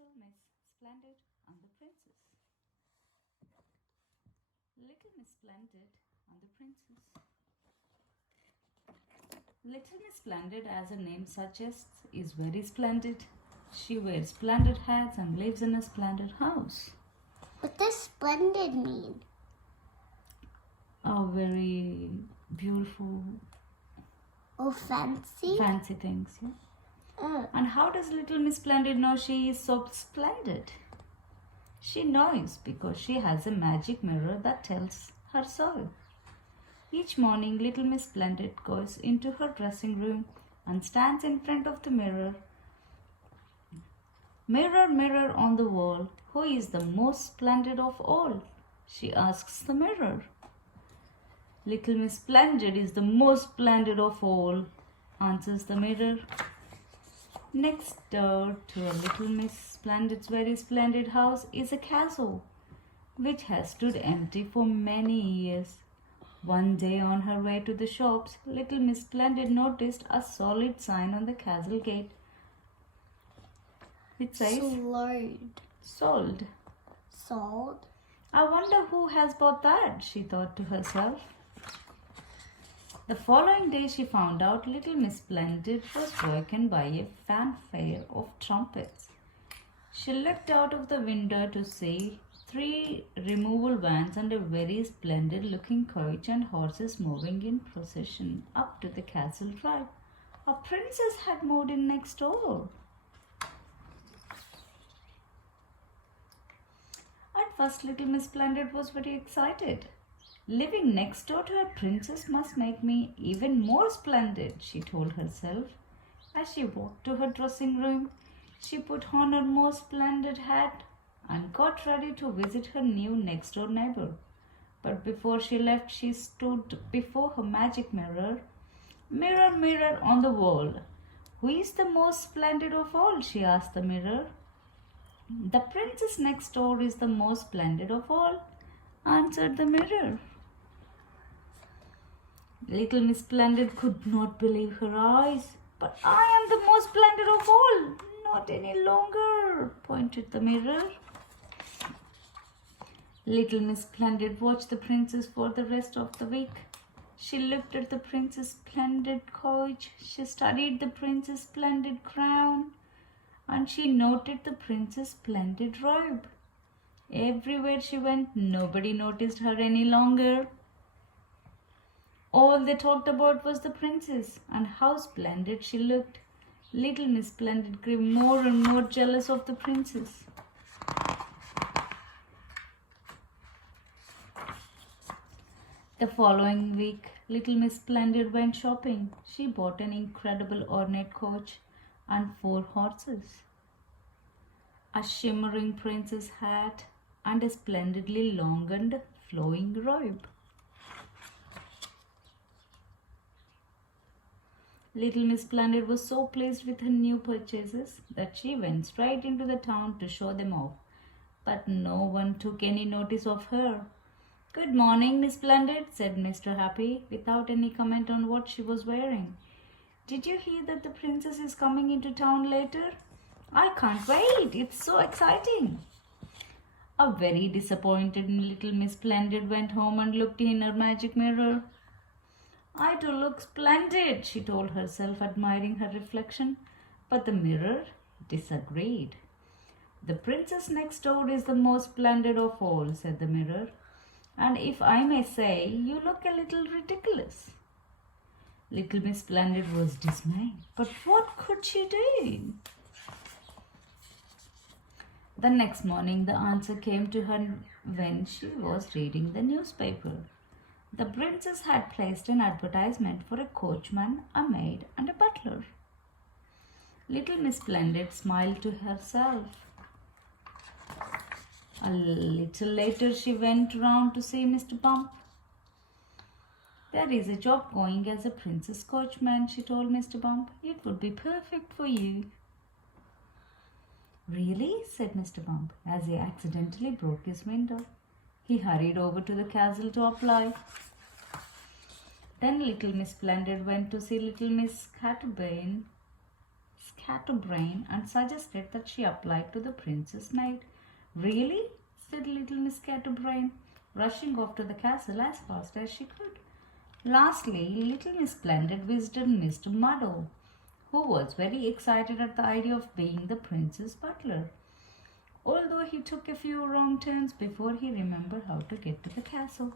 Little Miss Splendid and the Princess. Little Miss Splendid and the Princess. Little Miss Splendid, as her name suggests, is very splendid. She wears splendid hats and lives in a splendid house. What does splendid mean? Oh, very beautiful. Oh, fancy? Fancy things, yeah. Oh. And how does Little Miss Splendid know she is so splendid? She knows because she has a magic mirror that tells her so. Each morning, Little Miss Splendid goes into her dressing room and stands in front of the mirror. Mirror, mirror on the wall, who is the most splendid of all? She asks the mirror. Little Miss Splendid is the most splendid of all, answers the mirror. Next door to a Little Miss Splendid's very splendid house is a castle, which has stood empty for many years. One day on her way to the shops, Little Miss Splendid noticed a solid sign on the castle gate. It says, Sold. Sold? I wonder who has bought that, she thought to herself. The following day she found out Little Miss Splendid was woken by a fanfare of trumpets. She looked out of the window to see 3 removal vans and a very splendid looking coach and horses moving in procession up to the castle drive. A princess had moved in next door. At first Little Miss Splendid was very excited. Living next door to a princess must make me even more splendid, she told herself. As she walked to her dressing room, she put on her most splendid hat and got ready to visit her new next door neighbor. But before she left, she stood before her magic mirror. Mirror, mirror on the wall, who is the most splendid of all? She asked the mirror. The princess next door is the most splendid of all, answered the mirror. Little Miss Splendid could not believe her eyes. But I am the most splendid of all. Not any longer, pointed the mirror. Little Miss Splendid watched the princess for the rest of the week. She looked at the prince's splendid coach. She studied the prince's splendid crown. And she noted the prince's splendid robe. Everywhere she went, nobody noticed her any longer. All they talked about was the princess and how splendid she looked. Little Miss Splendid grew more and more jealous of the princess. The following week, Little Miss Splendid went shopping. She bought an incredible ornate coach and 4 horses, a shimmering princess hat, and a splendidly long and flowing robe. Little Miss Splendid was so pleased with her new purchases that she went straight into the town to show them off. But no one took any notice of her. Good morning, Miss Splendid, said Mr. Happy, without any comment on what she was wearing. Did you hear that the princess is coming into town later? I can't wait. It's so exciting. A very disappointed Little Miss Splendid went home and looked in her magic mirror. I do look splendid, she told herself, admiring her reflection. But the mirror disagreed. The princess next door is the most splendid of all, said the mirror. And if I may say, you look a little ridiculous. Little Miss Splendid was dismayed. But what could she do? The next morning, the answer came to her when she was reading the newspaper. The princess had placed an advertisement for a coachman, a maid, and a butler. Little Miss Splendid smiled to herself. A little later, she went round to see Mr. Bump. There is a job going as a princess coachman, she told Mr. Bump. It would be perfect for you. Really? Said Mr. Bump, as he accidentally broke his window. He hurried over to the castle to apply. Then Little Miss Splendid went to see Little Miss Scatterbrain and suggested that she apply to the prince's maid. Really? Said little Miss Scatterbrain, rushing off to the castle as fast as she could. Lastly, little Miss Splendid visited Mr. Muddle, who was very excited at the idea of being the prince's butler, although he took a few wrong turns before he remembered how to get to the castle.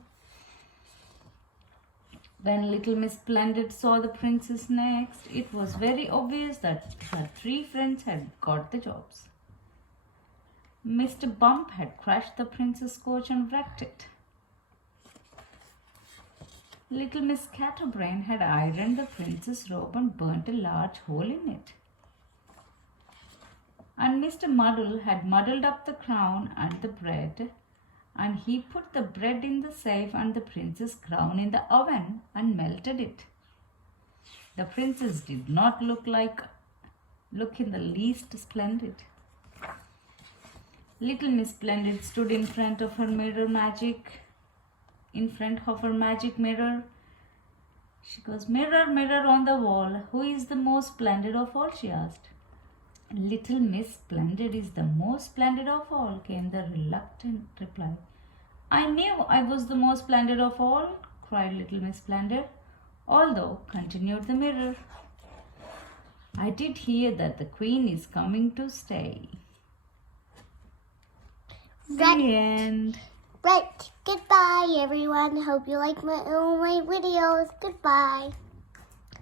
When little Miss Splendid saw the princess next, it was very obvious that her three friends had got the jobs. Mr. Bump had crashed the prince's coach and wrecked it. Little Miss Scatterbrain had ironed the prince's robe and burnt a large hole in it. And Mr. Muddle had muddled up the crown and the bread, and he put the bread in the safe and the prince's crown in the oven and melted it. The princess did not look in the least splendid. Little Miss Splendid stood in front of her magic mirror. She goes, "Mirror, mirror on the wall, who is the most splendid of all?" she asked. "Little Miss Splendid is the most splendid of all," came the reluctant reply. "I knew I was the most splendid of all," cried little Miss Splendid. "Although," continued the mirror, "I did hear that the queen is coming to stay." Right. The end. Right. Goodbye, everyone. Hope you like my videos. Goodbye.